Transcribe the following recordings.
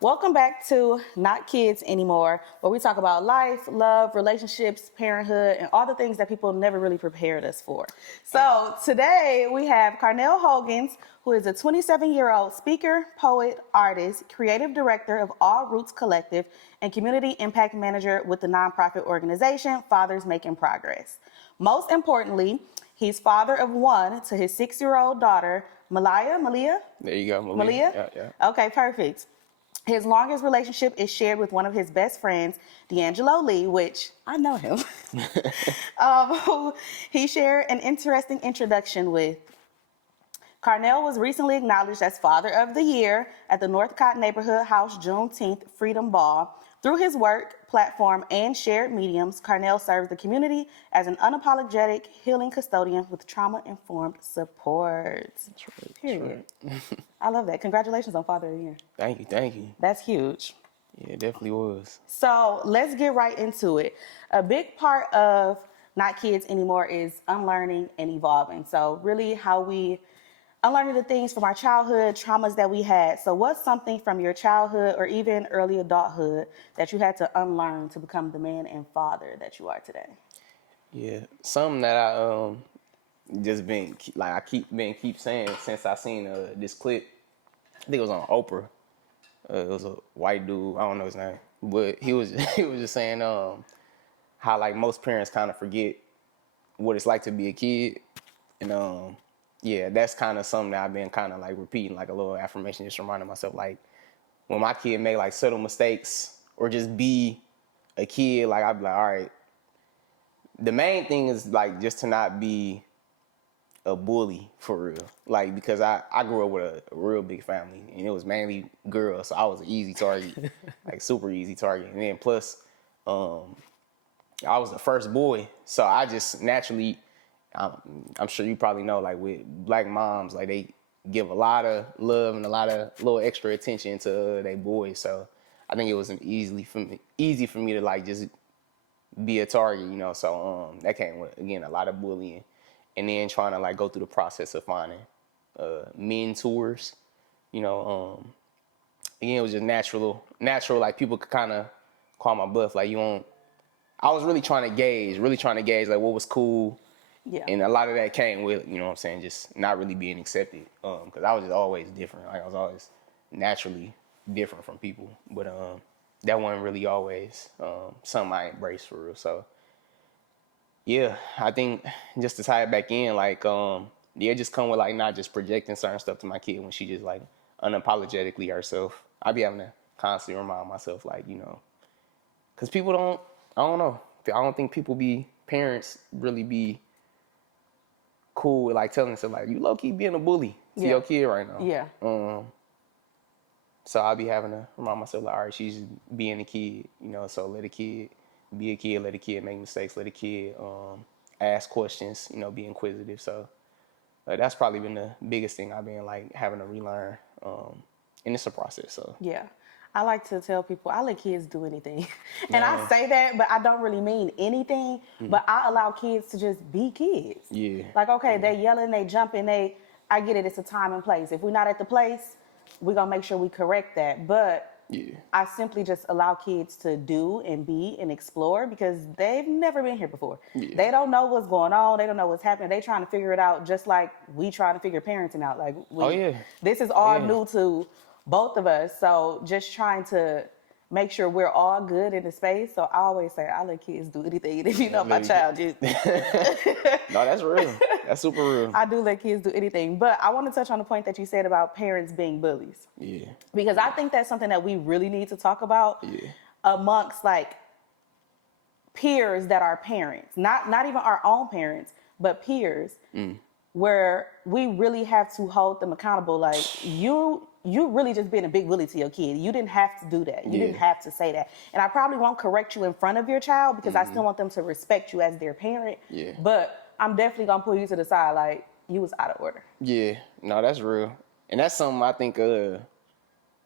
welcome back to Not Kids Anymore, where we talk about life, love, relationships, parenthood, and all the things that people never really prepared us for. So today we have Carnell Hogans, who is a 27-year-old speaker, poet, artist, creative director of All Roots Collective, and community impact manager with the nonprofit organization Fathers Making Progress. Most importantly, he's father of one to his 6-year-old daughter, Malia? There you go, Malia? Yeah. Okay, perfect. His longest relationship is shared with one of his best friends, D'Angelo Lee, which I know him, who he shared an interesting introduction with. Carnell was recently acknowledged as Father of the Year at the Northcott Neighborhood House Juneteenth Freedom Ball. Through his work, platform, and shared mediums, Carnell serves the community as an unapologetic healing custodian with trauma-informed support. That's right. Period. That's right. I love that. Congratulations on Father of the Year. Thank you. That's huge. Yeah, it definitely was. So let's get right into it. A big part of Not Kids Anymore is unlearning and evolving. So really how we unlearning the things from our childhood, traumas that we had. So what's something from your childhood or even early adulthood that you had to unlearn to become the man and father that you are today? Yeah, something that I just been like I keep saying since I seen this clip. I think it was on Oprah. It was a white dude. I don't know his name, but he was he was just saying how like most parents kind of forget what it's like to be a kid, and yeah, that's kind of something that I've been kind of like repeating, like a little affirmation, just reminding myself, like, when my kid make like subtle mistakes or just be a kid, like I'd be like, all right, the main thing is like just to not be a bully for real. Like, because I grew up with a real big family and it was mainly girls, so I was an easy target, like super easy target. And then plus, I was the first boy, so I just naturally, I'm sure you probably know, like with black moms, like they give a lot of love and a lot of little extra attention to their boys. So I think it was easy for me to like just be a target, you know. So that came with, again, a lot of bullying, and then trying to like go through the process of finding mentors, you know. Again, it was just natural. Like people could kind of call my bluff, like you won't. I was really trying to gauge like what was cool. Yeah. And a lot of that came with, you know what I'm saying, just not really being accepted. Because I was just always different. Like I was always naturally different from people. But that wasn't really always something I embraced for real. So yeah, I think just to tie it back in, like yeah, just come with like not just projecting certain stuff to my kid when she just like unapologetically herself. I be having to constantly remind myself, like, you know, because people don't, I don't know. I don't think parents really be cool with like telling themselves like, you low key being a bully to your kid right now. Yeah. So I'll be having to remind myself like, all right, she's being a kid, you know, so let a kid be a kid, let a kid make mistakes, let a kid ask questions, you know, be inquisitive. So that's probably been the biggest thing I've been like having to relearn. And it's a process. So Yeah. I like to tell people I let kids do anything. And I say that, but I don't really mean anything. But I allow kids to just be kids. Yeah. Like, okay, they yelling, they jumping, I get it, it's a time and place. If we're not at the place, we're going to make sure we correct that. But Yeah. I simply just allow kids to do and be and explore because they've never been here before. Yeah. They don't know what's going on. They don't know what's happening. They trying to figure it out just like we trying to figure parenting out. Like, this is all new to both of us. So just trying to make sure we're all good in the space. So I always say, I let kids do anything. And if you know my child, just... No, that's real. That's super real. I do let kids do anything. But I want to touch on the point that you said about parents being bullies. Yeah. Because I think that's something that we really need to talk about amongst like peers that are parents. Not even our own parents, but peers. Where we really have to hold them accountable. Like, you really just being a big bully to your kid. You didn't have to do that. You didn't have to say that. And I probably won't correct you in front of your child because I still want them to respect you as their parent. Yeah. But I'm definitely going to pull you to the side like, you was out of order. Yeah. No, that's real. And that's something I think,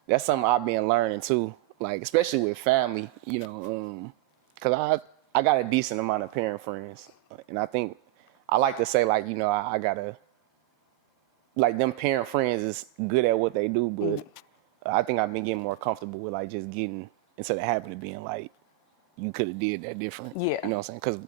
that's something I've been learning too. Like, especially with family, you know, because I got a decent amount of parent friends. And I think, I like to say, like, you know, I gotta, like, them parent friends is good at what they do, but I think I've been getting more comfortable with like just getting into the habit of being like, you could have did that different. Yeah. You know what I'm saying? Because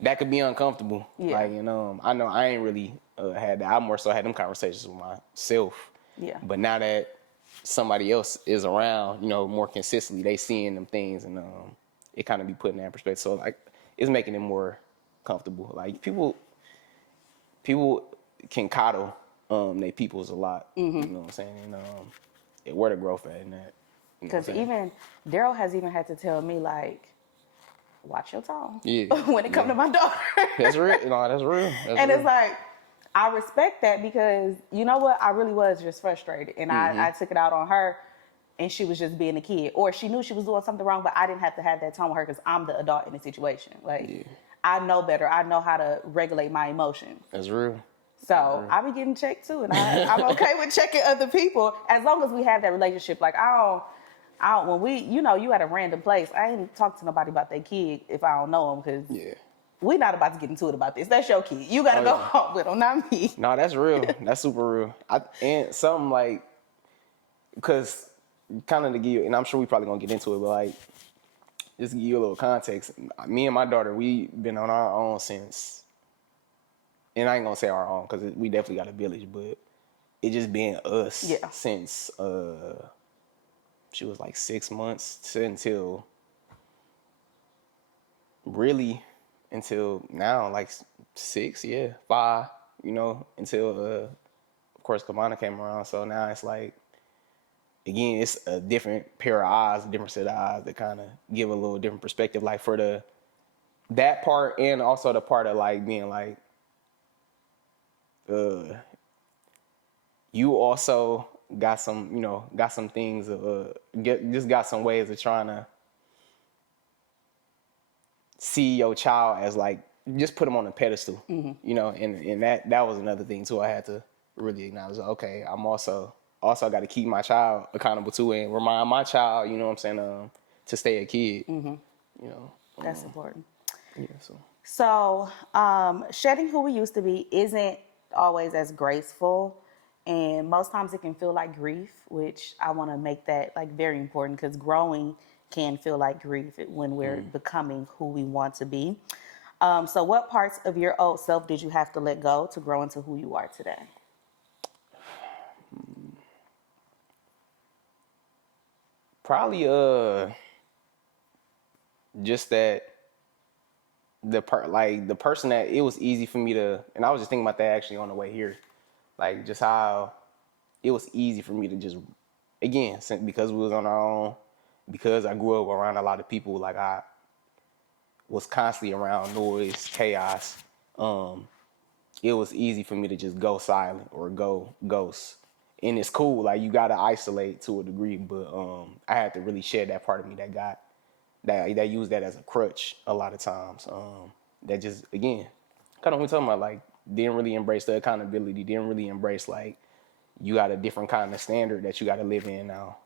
that could be uncomfortable. Yeah. Like, I know I ain't really had that. I more so had them conversations with myself. Yeah. But now that somebody else is around, more consistently, they seeing them things, and it kind of be putting that in perspective. So like, it's making it more comfortable. Like people can coddle they peoples a lot. You know what I'm saying? And where the growth at in that. Because even Daryl has even had to tell me, like, watch your tone when it comes to my daughter. That's real. No, that's real. And it's like, I respect that because, you know what? I really was just frustrated. And I took it out on her, and she was just being a kid. Or she knew she was doing something wrong, but I didn't have to have that tone with her because I'm the adult in the situation. Like, I know better. I know how to regulate my emotions. That's real. So I be getting checked too, and I'm okay with checking other people as long as we have that relationship. Like I don't. When we, you at a random place, I ain't talk to nobody about their kid if I don't know them because we not about to get into it about this. That's your kid. You gotta go home with them, not me. No, that's real. That's super real. And something like, because kind of to give you, and I'm sure we probably gonna get into it, but like, just to give you a little context. Me and my daughter, we been on our own since. And I ain't gonna say our own because we definitely got a village, but it just been us since she was like 6 months until now, like 5, until of course Kamana came around. So now it's like, again, it's a different pair of eyes, a different set of eyes that kind of give a little different perspective, like for that part, and also the part of like being like, you also got some things, got some ways of trying to see your child as like, just put them on a pedestal, and that was another thing too. I had to really acknowledge, okay, I'm also got to keep my child accountable too, and remind my child, to stay a kid, That's important. Yeah, So, shedding who we used to be isn't always as graceful, and most times it can feel like grief, which I want to make that like very important because growing can feel like grief when we're becoming who we want to be. So what parts of your old self did you have to let go to grow into who you are today? Probably just that the person that it was easy for me to, and I was just thinking about that actually on the way here, like just how it was easy for me to just, again, because we was on our own, because I grew up around a lot of people, like I was constantly around noise, chaos. It was easy for me to just go silent or go ghost. And it's cool, like you gotta isolate to a degree, but I had to really shed that part of me that used that as a crutch a lot of times. That just, again, kind of what we're talking about, like didn't really embrace the accountability, didn't really embrace like you got a different kind of standard that you got to live in now.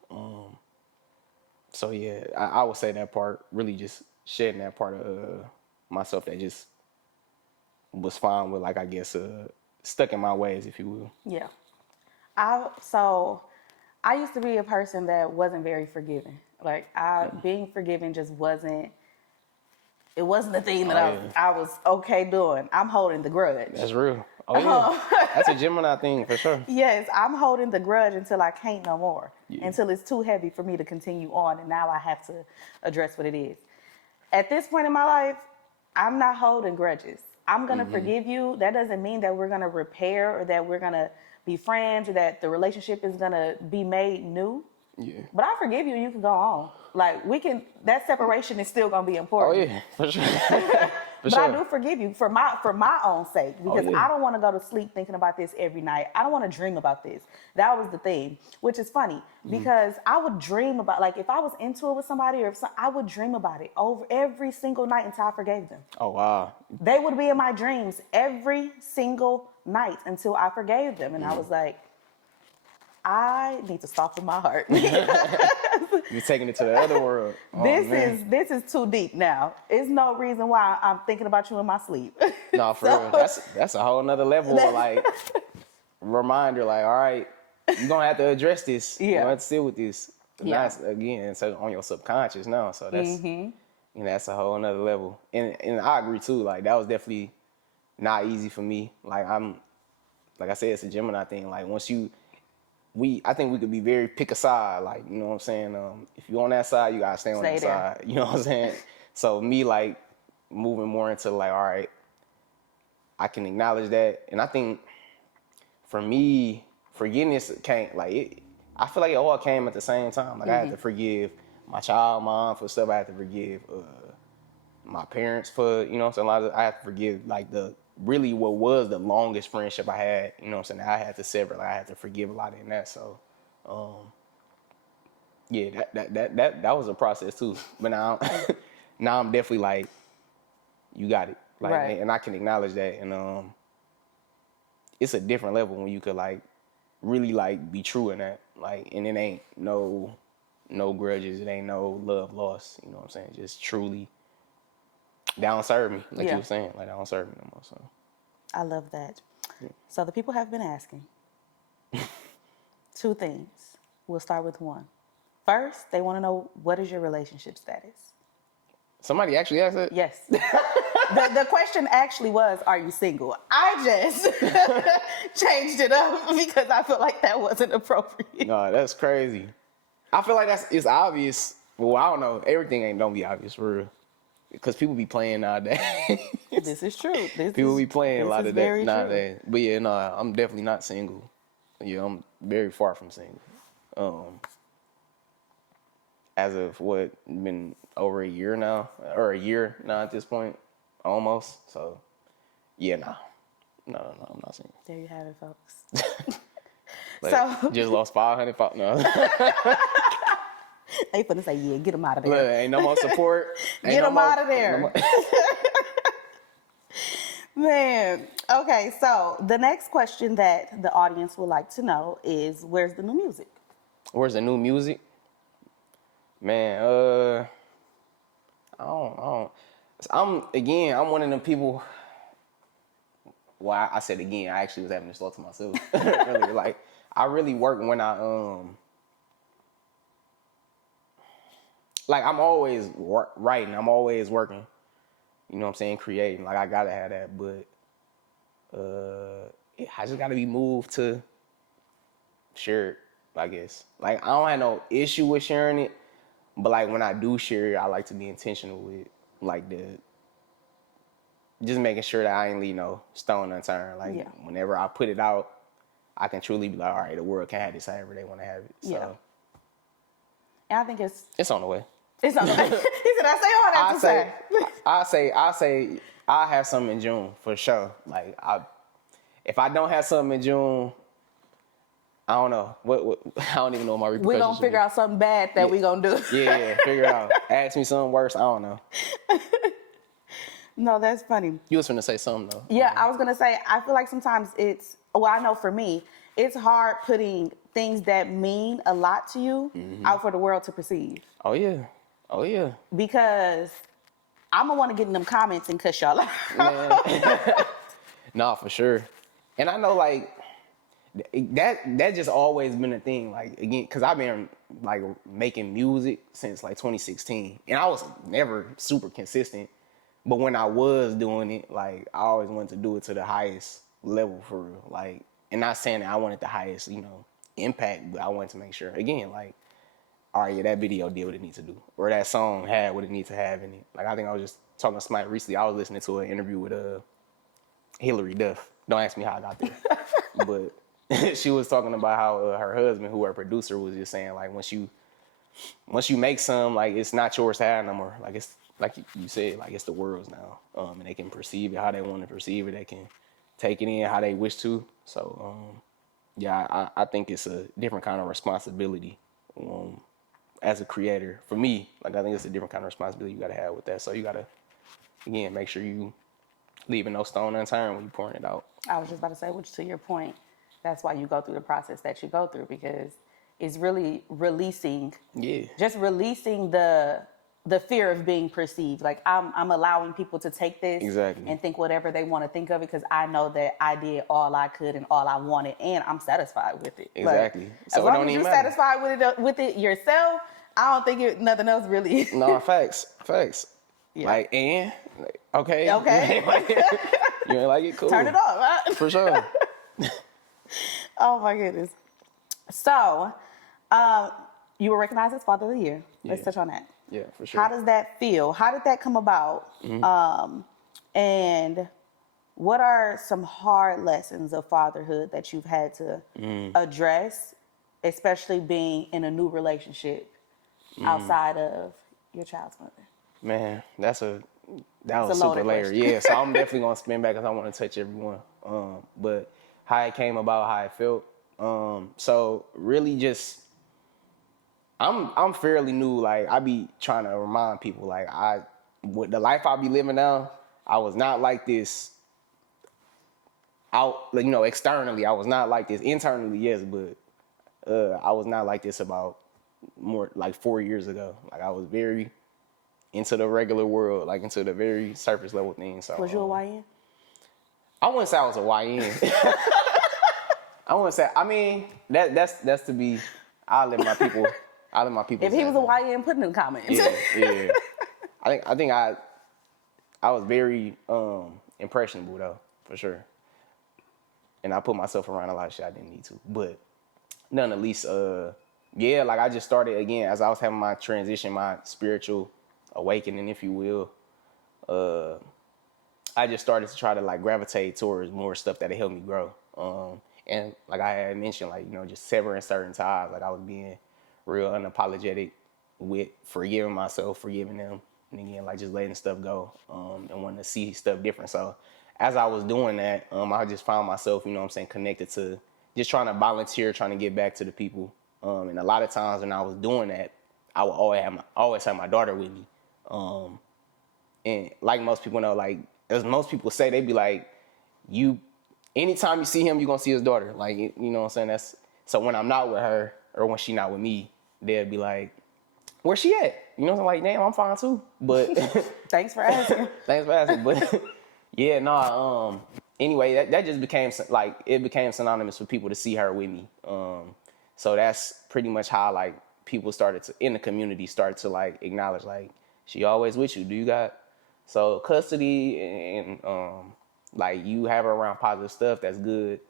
So yeah, I would say that part, really just shedding that part of myself that just was fine with, like, I guess stuck in my ways, if you will. Yeah. I used to be a person that wasn't very forgiving. Like being forgiving just wasn't the thing that I was okay doing. I'm holding the grudge. That's real. Oh yeah. That's a Gemini thing for sure. Yes, I'm holding the grudge until I can't no more. Until it's too heavy for me to continue on, and now I have to address what it is. At this point in my life, I'm not holding grudges. I'm gonna forgive you. That doesn't mean that we're gonna repair or that we're gonna be friends or that the relationship is gonna be made new. Yeah. But I forgive you and you can go on. Like that separation is still gonna be important. Oh yeah, for sure. But I do forgive you for my own sake, because I don't want to go to sleep thinking about this every night. I don't want to dream about this. That was the thing, which is funny because I would dream about, like, if I was into it with somebody or I would dream about it over every single night until I forgave them. Oh wow. They would be in my dreams every single night until I forgave them, and I was like, I need to soften my heart. You're taking it to the other world. Oh, this is too deep now. There's no reason why I'm thinking about you in my sleep. No, for real. That's a whole nother level of, like, reminder, like, all right, you're gonna have to address this. Yeah. You're gonna have to sit with this. Yeah. That's again, so on your subconscious now. So that's that's a whole another level. And I agree too. Like that was definitely not easy for me. Like I said, it's a Gemini thing. Like once I think we could be very pick a side. Like, you know what I'm saying? If you're on that side, you gotta stay on that side. You know what I'm saying? So me like moving more into like, all right, I can acknowledge that. And I think for me, forgiveness came I feel like it all came at the same time. Like I had to forgive my child mom for stuff. I had to forgive my parents for, you know what I'm saying? I had to forgive like really what was the longest friendship I had, you know what I'm saying? I had to sever, like I had to forgive a lot in that. So, yeah, that was a process too. But now, now I'm definitely like, you got it, like, right. And I can acknowledge that, and it's a different level when you could like really like be true in that, like, and it ain't no grudges, it ain't no love lost, you know what I'm saying? Just truly. They don't serve me, like you were saying. Like, they don't serve me no more, so. I love that. Yeah. So the people have been asking 2 things. We'll start with 1. First, they want to know, what is your relationship status? Somebody actually asked that? Yes. The question actually was, are you single? I just changed it up because I feel like that wasn't appropriate. No, that's crazy. I feel like it's obvious. Well, I don't know. Everything don't be obvious for real. Because people be playing nowadays. This is true. People be playing a lot of that nowadays. True. But yeah, no, I'm definitely not single. Yeah, I'm very far from single. As of been over a year now, or a year now at this point, almost. So, yeah, no, I'm not single. There you have it, folks. So just lost 500. No. They finna say, yeah, get them out of there. Look, ain't no more support. Get them out of there. Man. Okay, so the next question that the audience would like to know is, where's the new music? Where's the new music? Man, I don't. I'm one of them people. Well, I said again, I actually was having this thought to myself earlier. Like, I really work when like, I'm always writing. I'm always working. You know what I'm saying? Creating. Like, I gotta have that. But I just gotta be moved to share it, I guess. Like, I don't have no issue with sharing it. But, like, when I do share it, I like to be intentional with, like, just making sure that I ain't leave no stone unturned. Like, whenever I put it out, I can truly be like, all right, the world can have this however they want to have it. So. Yeah. And I think it's on the way. It's on the way. He said, I say all that to say. I say I have something in June for sure. Like, if I don't have something in June, I don't know. What I don't even know what my repercussions. We're going to figure out something bad that we're going to do. Yeah, figure it out. Ask me something worse. I don't know. No, that's funny. You was finna say something, though. Yeah, I was going to say, I feel like sometimes I know for me, it's hard putting things that mean a lot to you out for the world to perceive. Oh, yeah. Because I'm going to want to get in them comments and cuss y'all out. Nah, for sure. And I know, like, that just always been a thing. Like, again, because I've been, like, making music since, like, 2016. And I was never super consistent. But when I was doing it, like, I always wanted to do it to the highest level for real. Like, and not saying that I wanted the highest, impact, but I wanted to make sure, again, like, all right, yeah, that video did what it needs to do. Or that song had what it needs to have in it. Like, I think I was just talking to somebody recently. I was listening to an interview with Hillary Duff. Don't ask me how I got there. But she was talking about how her husband, who her producer, was just saying, like, once you make some, like, it's not yours to have no more. Like, it's, like you said, like, it's the world's now. And they can perceive it how they want to perceive it. They can take it in how they wish to. So, yeah, I think it's a different kind of responsibility as a creator. For me, like, I think it's a different kind of responsibility you got to have with that. So you got to, again, make sure you leaving no stone unturned when you pouring it out. I was just about to say, which to your point, that's why you go through the process that you go through, because it's really releasing. Yeah. Just releasing the the fear of being perceived. Like I'm allowing people to take this Exactly. and think whatever they want to think of it because I know that I did all I could and all I wanted and I'm satisfied with it. Exactly. Like, So as it long don't as even you're matter. satisfied with it yourself, I don't think nothing else really. No, facts. Yeah. Like, and okay, Okay. you ain't like it, cool. Turn it off. Right? For sure. Oh my goodness. So, you were recognized as Father of the Year. Let's Yeah. touch on that. Yeah, for sure. How does that feel? How did that come about? And what are some hard lessons of fatherhood that you've had to address, especially being in a new relationship outside of your child's mother? Man, that was a super loaded layered. question. Yeah, so I'm definitely gonna spin back because I want to touch everyone. But how it came about, how it felt. So really just I'm fairly new. Like I be trying to remind people, like with the life I be living now, I was not like this out, externally. I was not like this internally, yes, but I was not like this about more like 4 years ago. Like I was very into the regular world, like into the very surface level things. So Was you a YN? I wouldn't say I was a YN. I wouldn't say. I mean, that's to be. I'll let my people. If he was a YN, put it in the comments. Yeah. I think I was very impressionable though, for sure. And I put myself around a lot of shit I didn't need to. But nonetheless, yeah, like I just started again as I was having my transition, my spiritual awakening, if you will. I just started to try to like gravitate towards more stuff that helped me grow. And like I had mentioned, like, just severing certain ties. Like I was being real unapologetic with forgiving myself, forgiving them, and again, like just letting stuff go, and wanting to see stuff different. So as I was doing that, I just found myself, connected to just trying to volunteer, trying to get back to the people. And a lot of times when I was doing that, I would always have my daughter with me. And like most people know, like as most people say, they be like, anytime you see him, you're gonna see his daughter. Like, you know what I'm saying? So when I'm not with her or when she not with me, they'll be like, where's she at? You know what I'm like, damn, I'm fine too. But Thanks for asking. Thanks for asking. But yeah, no, anyway, that just became like, it became synonymous for people to see her with me. So that's pretty much how like people in the community started to like acknowledge like, she always with you. Do you got custody and like you have her around positive stuff, that's good.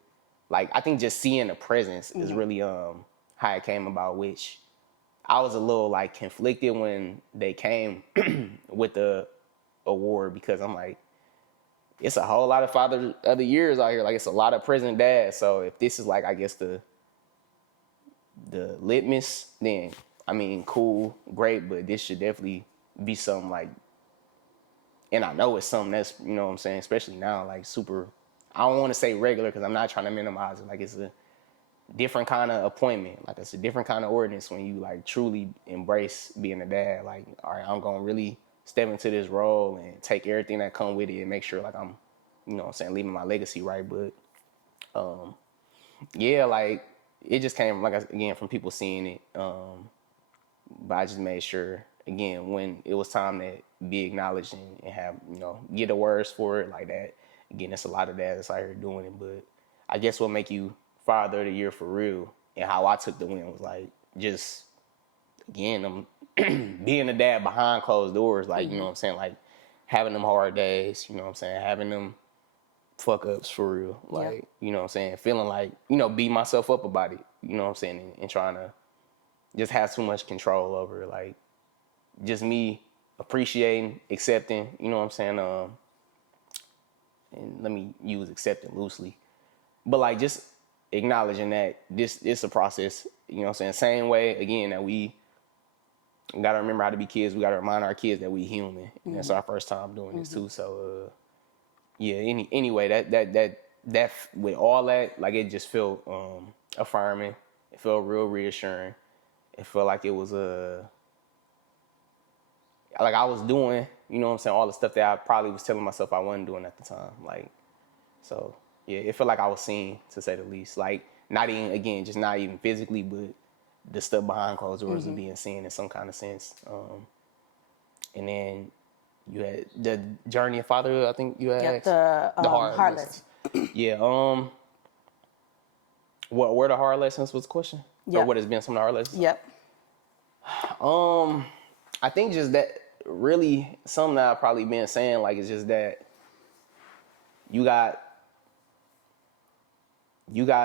Like I think just seeing the presence is really how it came about, which I was a little like conflicted when they came with the award, because I'm like, it's a whole lot of Father of the Years out here. Like it's a lot of present dads. So if this is like, I guess the litmus, then I mean, cool, great, but this should definitely be something like, and I know it's something that's, you know what I'm saying, especially now, like super, I don't want to say regular because I'm not trying to minimize it. Like it's a different kind of appointment. Like it's a different kind of ordinance when you like truly embrace being a dad. Like, all right, I'm going to really step into this role and take everything that come with it and make sure like I'm, you know what I'm saying, leaving my legacy right. But yeah, like it just came, like, again, from people seeing it. But I just made sure, again, when it was time to be acknowledged and have, get the words for it like that. Again, there's a lot of dads out here doing it, but I guess what make you Father of the Year for real, and how I took the win, was like, just, again, being a dad behind closed doors, like, you know what I'm saying, like having them hard days, you know what I'm saying, having them fuck ups for real, like, you know what I'm saying, feeling like, beat myself up about it, you know what I'm saying, and trying to just have too much control over it, like, just me appreciating, accepting, you know what I'm saying, and let me use accepting loosely, but like just acknowledging that this is a process, you know what I'm saying, same way, again, that we gotta remember how to be kids, we gotta remind our kids that we human, and that's our first time doing this too, so, yeah, anyway, that with all that, like, it just felt affirming, it felt real reassuring, it felt like it was like I was doing, you know what I'm saying, all the stuff that I probably was telling myself I wasn't doing at the time. Like, so, yeah, it felt like I was seen, to say the least. Like, not even physically, but the stuff behind closed doors was being seen in some kind of sense. And then you had the journey of fatherhood. I think you Yep, asked the the hard hard lessons. lesson. Yeah. What were the hard lessons was the question, or Yep. what has been some of the hard lessons? Yep. I think just that really something that I've probably been saying like is just that you got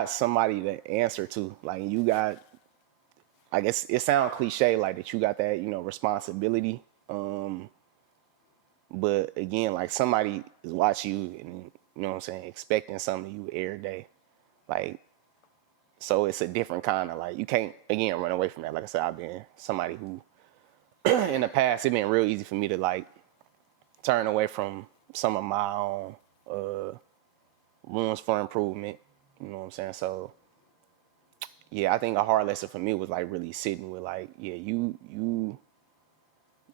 somebody to answer to. Like you got, I guess it sounds cliche like that you got that, responsibility. But again, like somebody is watching you and you know what I'm saying, expecting something of you every day. Like, so it's a different kind of like, you can't again run away from that. Like I said, I've been somebody who in the past, it's been real easy for me to like turn away from some of my own rooms for improvement. You know what I'm saying? So yeah, I think a hard lesson for me was like really sitting with like, yeah, you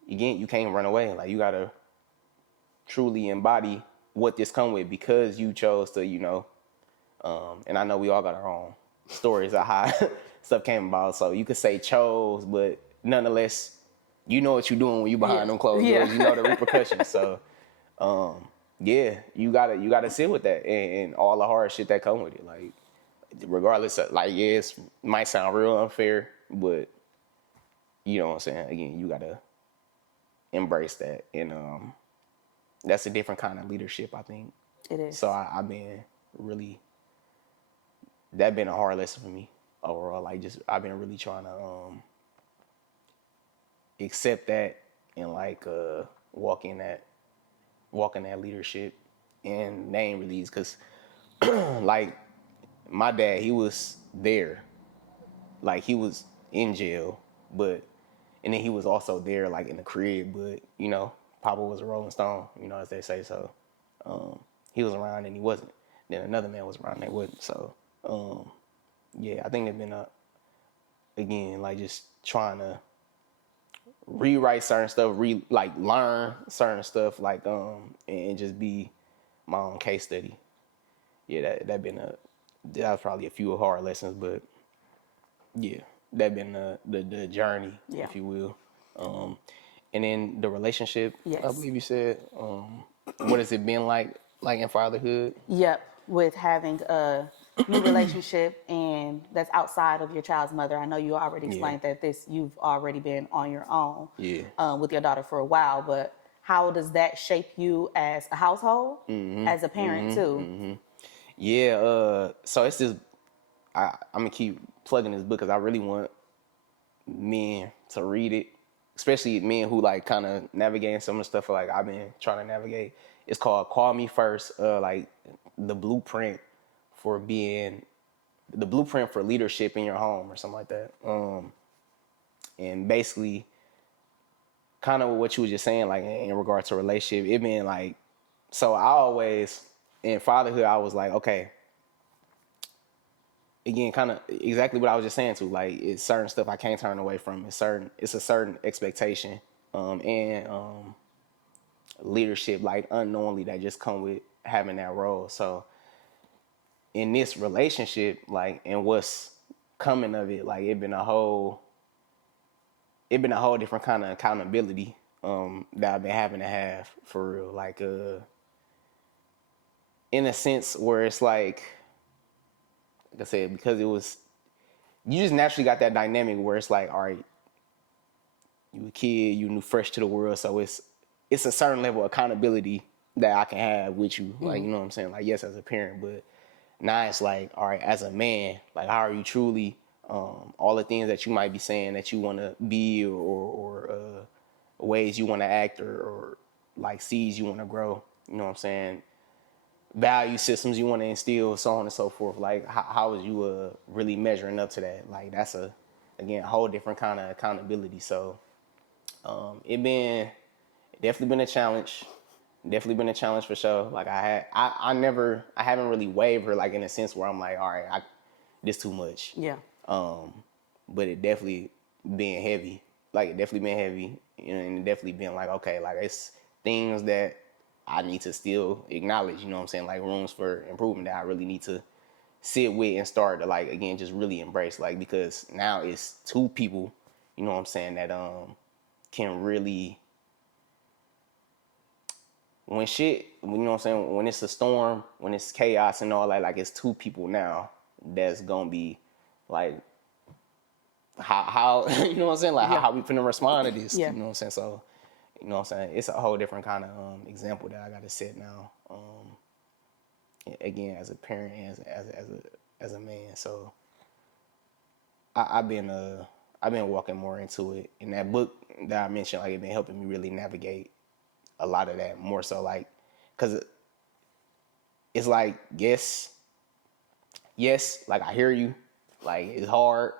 again, you can't run away. Like you gotta truly embody what this come with because you chose to, and I know we all got our own stories of how stuff came about. So you could say chose, but nonetheless, you know what you're doing when you behind them closed doors. You know the repercussions. So yeah, you gotta sit with that and all the hard shit that come with it. Like regardless of like, yeah, it might sound real unfair, but you know what I'm saying? Again, you gotta embrace that. And that's a different kind of leadership, I think. It is. So I've been really, that been a hard lesson for me overall. Like just I've been really trying to accept that and like walk in that leadership and name release. Cause like my dad, he was there. Like he was in jail, but and then he was also there like in the crib, but Papa was a Rolling Stone, as they say. So he was around and he wasn't. Then another man was around and they wasn't. So yeah, I think it's been again like just trying to rewrite certain stuff, like learn certain stuff, like and just be my own case study. Yeah, that was probably a few hard lessons, but yeah, that been the journey, Yeah. if you will. And then the relationship, Yes. I believe you said. What has it been like in fatherhood? Yep, with having a new relationship and that's outside of your child's mother. I know you already explained that you've already been on your own with your daughter for a while, but how does that shape you as a household, as a parent too? Yeah, so it's just I'm gonna keep plugging this book because I really want men to read it, especially men who like kind of navigating some of the stuff like I've been trying to navigate. It's called Call Me First, like the blueprint for leadership in your home or something like that. And basically kind of what you were just saying, like in regard to relationship, it been like, so I always, in fatherhood, I was like, okay, again, kind of exactly what I was just saying too. Like, it's certain stuff I can't turn away from. It's a certain expectation, and leadership, like unknowingly, that just come with having that role. So, in this relationship, like, and what's coming of it, like, it been a whole different kind of accountability that I've been having to have for real. Like, in a sense where it's like I said, because you just naturally got that dynamic where it's like, all right, you a kid, you new fresh to the world, so it's a certain level of accountability that I can have with you. Like, you know what I'm saying? Like, yes, as a parent, but now it's like, all right, as a man, like, how are you truly, all the things that you might be saying that you want to be or ways you want to act or like seeds you want to grow, you know what I'm saying? Value systems you want to instill, so on and so forth. Like, how is you really measuring up to that? Like, that's again, a whole different kind of accountability. So it definitely been a challenge. Definitely been a challenge for sure. Like I haven't really wavered like in a sense where I'm like, all right, this too much. Yeah. But it definitely been heavy. Like it definitely been heavy, and it definitely been like, okay, like it's things that I need to still acknowledge. You know what I'm saying? Like rooms for improvement that I really need to sit with and start to like again just really embrace. Like because now it's two people. You know what I'm saying? That can really when shit, you know what I'm saying, when it's a storm, when it's chaos and all that, like, it's two people now that's gonna be, like, how you know what I'm saying, like, Yeah. how we finna respond to this, Yeah. you know what I'm saying? So, you know what I'm saying, it's a whole different kind of example that I gotta set now. Again, as a parent and as a man. So I've been walking more into it. In that book that I mentioned, like, it been helping me really navigate a lot of that more so, like, because it's like, yes, like, I hear you, like, it's hard,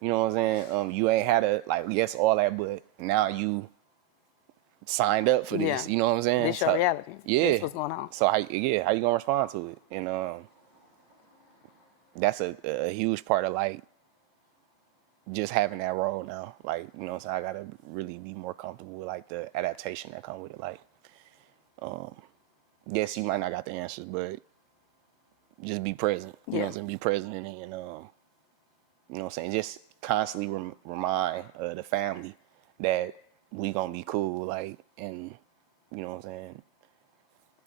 you know what I'm saying? You ain't had a, like, yes, all that, but now you signed up for this, Yeah. you know what I'm saying? This your So, reality. yeah. That's what's going on. So how you gonna respond to it? And that's a huge part of, like, just having that role now. Like, you know what I'm saying? I gotta really be more comfortable with, like, the adaptation that come with it. Like, yes, you might not got the answers, but just be present. You know what I'm saying? Be present in it, and you know what I'm saying? Just constantly remind the family that we gonna be cool, like, and you know what I'm saying?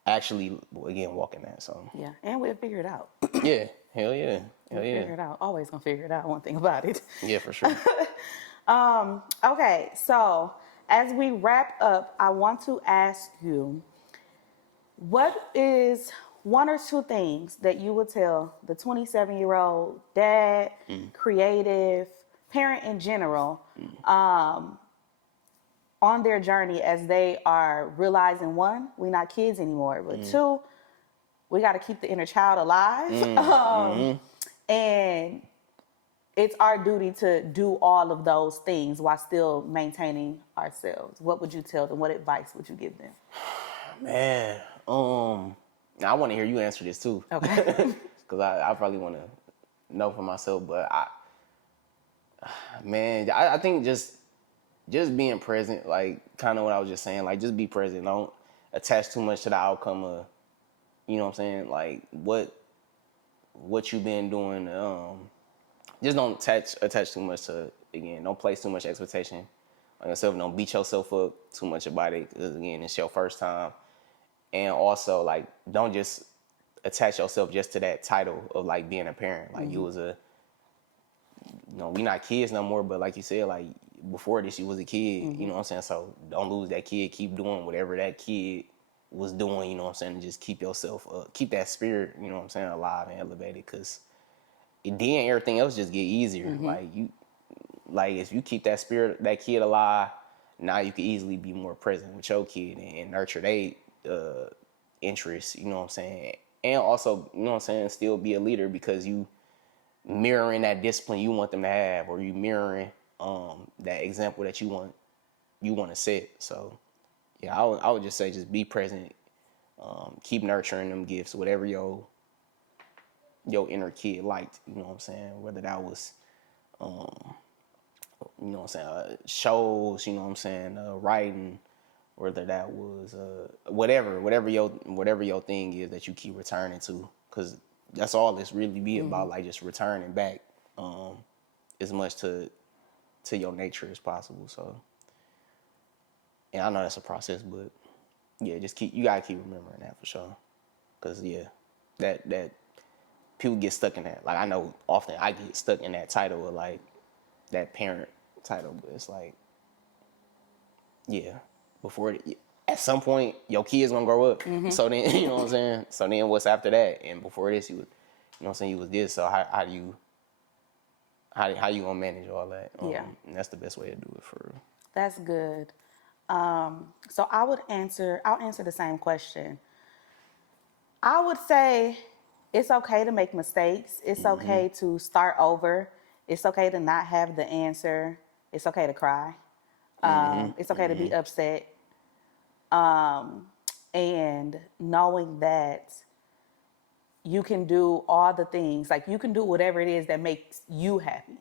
Actually, again, walking that. So Yeah, and we'll figure it out. yeah, hell yeah, We'll hell yeah, figure it out. Always gonna figure it out. One thing about it. yeah, for sure. Okay, so as we wrap up, I want to ask you, what is one or two things that you would tell the 27-year-old dad, creative, parent in general, on their journey as they are realizing, one, we're not kids anymore, but two, we got to keep the inner child alive. And it's our duty to do all of those things while still maintaining ourselves. What would you tell them? What advice would you give them? Man, now I want to hear you answer this too. Okay. Because I probably want to know for myself, but I think just being present, like, kind of what I was just saying, like, just be present. Don't attach too much to the outcome of, you know what I'm saying, like, what you've been doing. Just don't attach too much to, again, don't place too much expectation on yourself. Don't beat yourself up too much about it, because, again, it's your first time. And also, like, don't just attach yourself just to that title of, like, being a parent. Like, you was we not kids no more, but like you said, like, before this, you was a kid, you know what I'm saying? So don't lose that kid. Keep doing whatever that kid was doing, you know what I'm saying? And just keep yourself, keep that spirit, you know what I'm saying, alive and elevated, because then everything else just get easier. Like, if you keep that spirit, that kid alive, now you can easily be more present with your kid and nurture their interests, you know what I'm saying? And also, you know what I'm saying, still be a leader, because you mirroring that discipline you want them to have, or you mirroring that example that you want to set. So yeah, I would just say, just be present, keep nurturing them gifts, whatever your inner kid liked, you know what I'm saying, whether that was you know what I'm saying, shows, you know what I'm saying, writing, whether that was whatever your thing is that you keep returning to, because that's all it's really be about, like, just returning back as much to your nature as possible. So, and I know that's a process, but yeah, you gotta keep remembering that for sure, because yeah, that people get stuck in that. Like, I know often I get stuck in that title of, like, that parent title, but it's like, yeah, at some point your kid's gonna grow up. So then, you know what I'm saying? So then what's after that? And before this, you was, you know what I'm saying, you was this. So how do you gonna manage all that? Yeah. And that's the best way to do it for real. That's good. So I'll answer the same question. I would say it's okay to make mistakes. It's okay to start over. It's okay to not have the answer. It's okay to cry. It's okay to be upset. And knowing that you can do all the things, like, you can do whatever it is that makes you happy.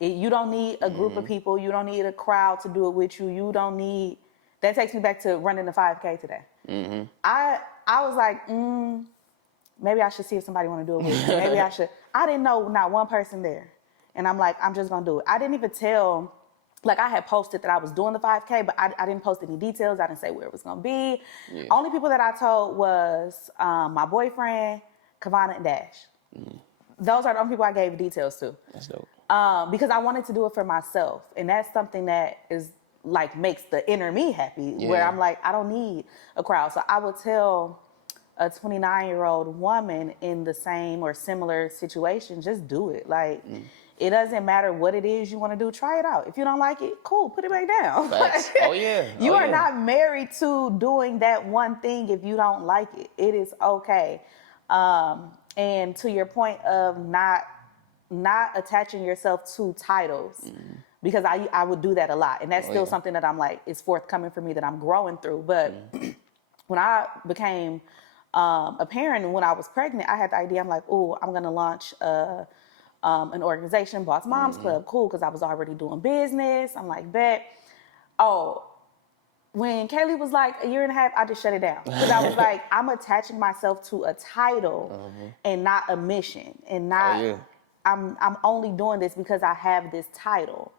You don't need a group of people. You don't need a crowd to do it with you. You don't need, that takes me back to running the 5K today. I was like, maybe I should see if somebody want to do it with me. Maybe I should. I didn't know not one person there. And I'm like, I'm just going to do it. I didn't even tell like I had posted that I was doing the 5K, but I didn't post any details. I didn't say where it was going to be. Yeah. Only people that I told was my boyfriend, Kavana, and Dash. Those are the only people I gave details to. That's dope. Because I wanted to do it for myself. And that's something that is like makes the inner me happy, where I'm like, I don't need a crowd. So I would tell a 29-year-old woman in the same or similar situation, just do it. Like, it doesn't matter what it is you want to do. Try it out. If you don't like it, cool, put it back down. Facts. Oh, yeah. You are not married to doing that one thing if you don't like it. It is okay. And to your point of not attaching yourself to titles, because I would do that a lot. And that's still something that I'm like, is forthcoming for me that I'm growing through. But when I became a parent and when I was pregnant, I had the idea, I'm like, oh, I'm going to launch an organization, Boss Moms Club. Cool, because I was already doing business. I'm like, bet. Oh, when Kaylee was like a year and a half, I just shut it down. Because I was like, I'm attaching myself to a title and not a mission. And not, I'm only doing this because I have this title,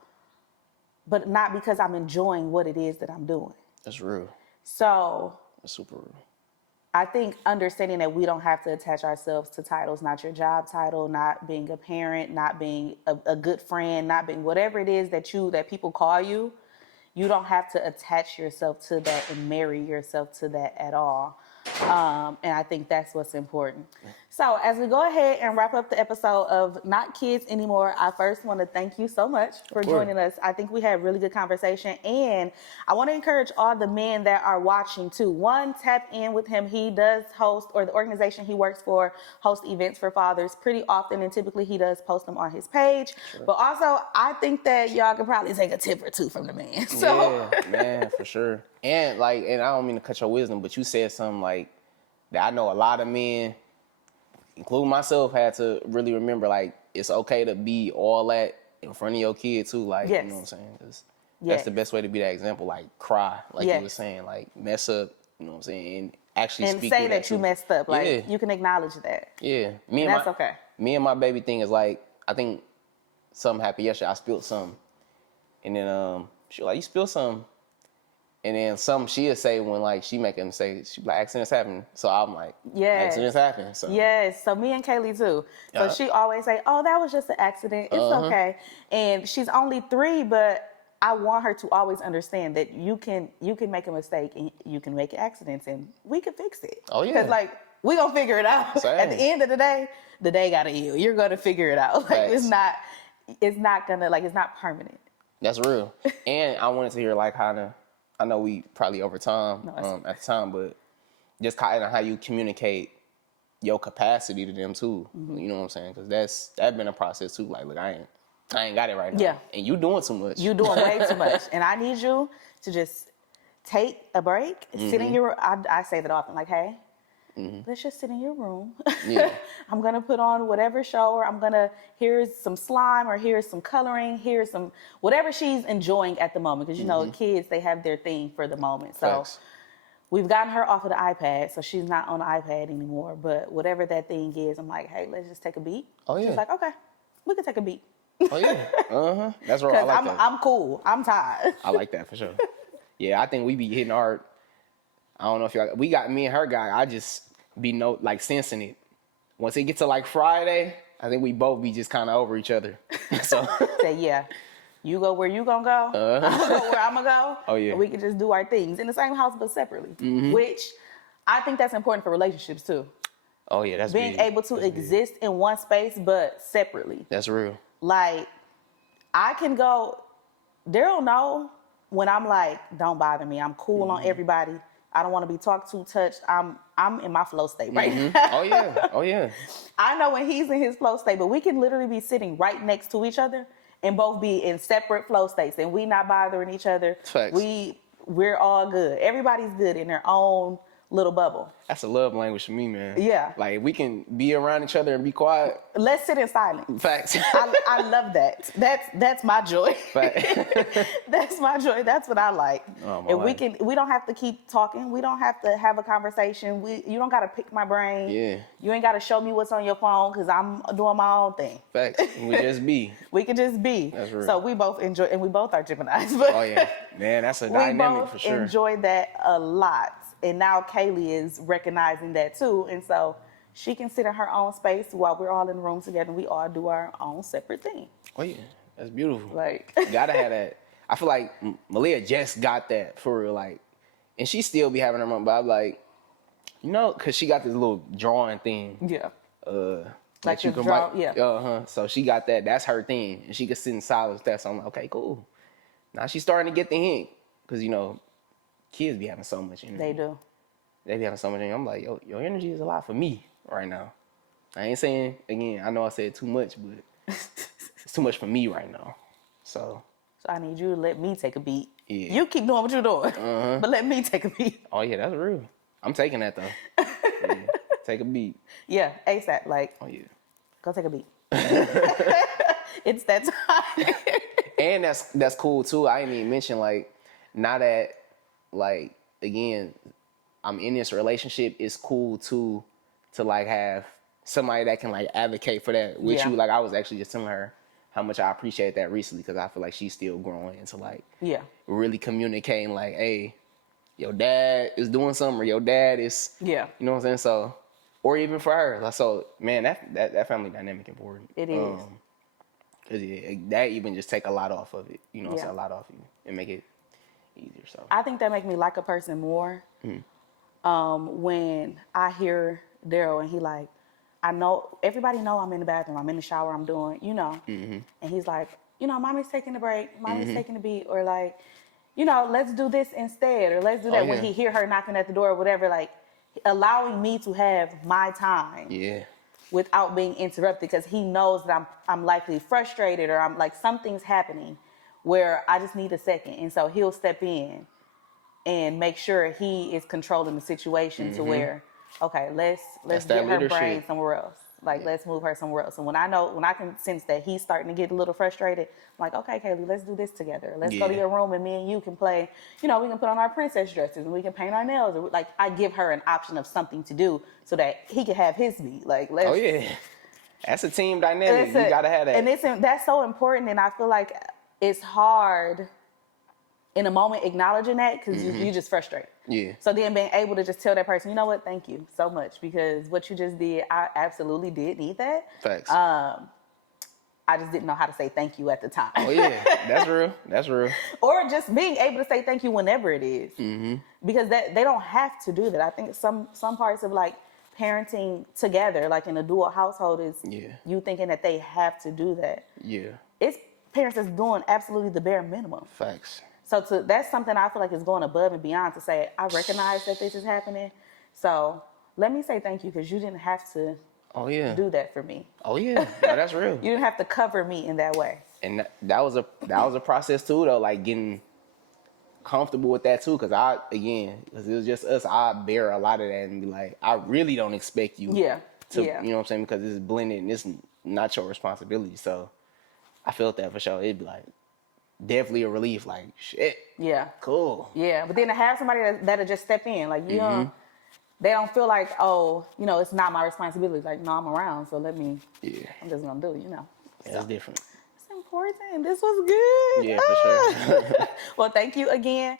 but not because I'm enjoying what it is that I'm doing. That's real. So That's super real. I think understanding that we don't have to attach ourselves to titles, not your job title, not being a parent, not being a good friend, not being whatever it is that people call you, you don't have to attach yourself to that and marry yourself to that at all. And I think that's what's important. So as we go ahead and wrap up the episode of Not Kids Anymore, I first want to thank you so much for joining us. I think we had a really good conversation. And I want to encourage all the men that are watching too. One, tap in with him. He does host, or the organization he works for, host events for fathers pretty often. And typically he does post them on his page. But also, I think that y'all could probably take a tip or two from the man. So. Yeah, man, for sure. And I don't mean to cut your wisdom, but you said something like that I know a lot of men, including myself, had to really remember, like, it's okay to be all that in front of your kid too, like, you know what I'm saying? 'Cause that's the best way to be that example, like, cry, like you were saying, like, mess up, you know what I'm saying, and actually and speak say that you messed up, like, you can acknowledge that. Yeah. That's okay. Me and my baby thing is like, I think something happened yesterday, I spilled something, and then she was like, you spilled something. And then some she'll say when like she make a mistake, she be like, accidents happen. So I'm like, accidents happen. So yes, so me and Kaylee too. So she always say, oh, that was just an accident. It's okay. And she's only 3, but I want her to always understand that you can make a mistake and you can make accidents and we can fix it. Oh yeah. Because like we gonna figure it out. Same. At the end of the day gotta heal. You're gonna figure it out. Like it's not gonna, like, it's not permanent. That's real. And I wanted to hear like I know we probably over time at the time, but just kind of how you communicate your capacity to them too. You know what I'm saying? Because that's been a process too. Like, look, I ain't got it right now. Yeah. And you doing too much. You doing way too much. And I need you to just take a break, sit in your. I say that often. Like, hey, let's just sit in your room. Yeah. I'm gonna put on whatever show, or here's some slime, or here's some coloring, here's some whatever she's enjoying at the moment. Because you know, kids, they have their thing for the moment. So we've gotten her off of the iPad, so she's not on the iPad anymore. But whatever that thing is, I'm like, hey, let's just take a beat. Oh yeah. She's like, okay, we can take a beat. Oh yeah. That's right. I like that. I'm cool. I'm tired. I like that for sure. Yeah, I think we be hitting hard. I don't know if we got me and her guy. I just be sensing it. Once it gets to like Friday, I think we both be just kind of over each other. So say, yeah, you go where you gonna go. I'm gonna go where I'm gonna go. Oh yeah. And we can just do our things in the same house but separately. Which I think that's important for relationships too. Oh yeah, that's being able to exist in one space but separately. That's real. Like, I can go. Daryl know when I'm like, don't bother me. I'm cool on everybody. I don't want to be talked to, touched. I'm in my flow state right now. Oh yeah. Oh yeah. I know when he's in his flow state, but we can literally be sitting right next to each other and both be in separate flow states, and we not bothering each other. Facts. We're all good. Everybody's good in their own little bubble. That's a love language for me, man. Yeah. Like, we can be around each other and be quiet. Let's sit in silence. Facts. I love that. That's my joy. Fact. That's my joy. That's what I like. Oh, my and life. we don't have to keep talking. We don't have to have a conversation. You don't got to pick my brain. Yeah. You ain't got to show me what's on your phone because I'm doing my own thing. Facts. We just be. We can just be. That's real. So we both enjoy, and we both are Geminis. But Oh, yeah. Man, that's a we dynamic both for sure. enjoy that a lot. And now Kaylee is recognizing that too. And so she can sit in her own space while we're all in the room together and we all do our own separate thing. Oh, yeah. That's beautiful. Like, You gotta have that. I feel like Malia just got that for real. Like, and she still be having her moment, but I'm like, you know, because she got this little drawing thing. yeah. Like Like you the can draw- write. yeah. So she got that. That's her thing. And she can sit in silence with that. So I'm like, okay, cool. Now she's starting to get the hint. Because, you know, kids be having so much energy. They do. They be having so much energy. I'm like, yo, your energy is a lot for me right now. I ain't saying, again, I know I said too much, but it's too much for me right now. So, So I need you to let me take a beat. Yeah. You keep doing what you're doing, but let me take a beat. oh yeah, that's real. I'm taking that though. Yeah. Take a beat. Yeah, ASAP. Like, Oh yeah. go take a beat. It's that time. And that's cool too. I didn't even mention like now that like again I'm in this relationship, it's cool too to like have somebody that can like advocate for that with Yeah. you. Like I was actually just telling her how much I appreciate that recently because I feel like she's still growing into like Yeah. really communicating like, hey, your dad is doing something or your dad is Yeah. you know what I'm saying? So or even for her. Like, so man, that family dynamic important. It is. Cause yeah, that even just take a lot off of it, you know, what I'm Yeah. saying, a lot off you and make it easier. So I think that make me like a person more when I hear Daryl and he like, I know everybody know I'm in the bathroom, I'm in the shower, I'm doing, you know, and he's like, you know, mommy's taking a break, mommy's taking a beat, or like, you know, let's do this instead, or let's do that when yeah. he hear her knocking at the door or whatever, like allowing me to have my time yeah, without being interrupted because he knows that I'm likely frustrated or I'm like something's happening where I just need a second, and so he'll step in and make sure he is controlling the situation to where, okay, let's That's get that her leadership. brain somewhere else. Like, let's move her somewhere else. And when I can sense that he's starting to get a little frustrated, I'm like, okay, Kaylee, let's do this together. Let's go to Yeah. your room and me and you can play, you know, we can put on our princess dresses and we can paint our nails. Or, like, I give her an option of something to do so that he can have his beat. Like, let's. oh yeah, that's a team dynamic. You gotta have that. And that's so important. And I feel like it's hard in a moment acknowledging that because you just frustrate. Yeah. So then being able to just tell that person, you know what, thank you so much because what you just did, I absolutely did need that. Facts. I just didn't know how to say thank you at the time. oh yeah, that's real. That's real. Or just being able to say thank you whenever it is. Because they don't have to do that. I think some parts of like parenting together, like in a dual household, is Yeah. you thinking that they have to do that. Yeah. It's parents that's doing absolutely the bare minimum. Facts. So that's something I feel like is going above and beyond to say, I recognize that this is happening. So let me say thank you because you didn't have to Oh yeah. do that for me. Oh yeah. No, that's real. You didn't have to cover me in that way. And that was a process too though, like getting comfortable with that too, because because it was just us, I bear a lot of that and be like, I really don't expect you Yeah. to, Yeah. you know what I'm saying, because it's blended and it's not your responsibility. So I felt that for sure. It'd be like definitely a relief, like shit, Yeah. cool. Yeah. But then to have somebody that'll just step in, like, you know, they don't feel like, oh, you know, it's not my responsibility. Like, no, I'm around, so I'm just going to do it, you know. That's different. It's important. This was good. Yeah, for sure. Well, thank you again.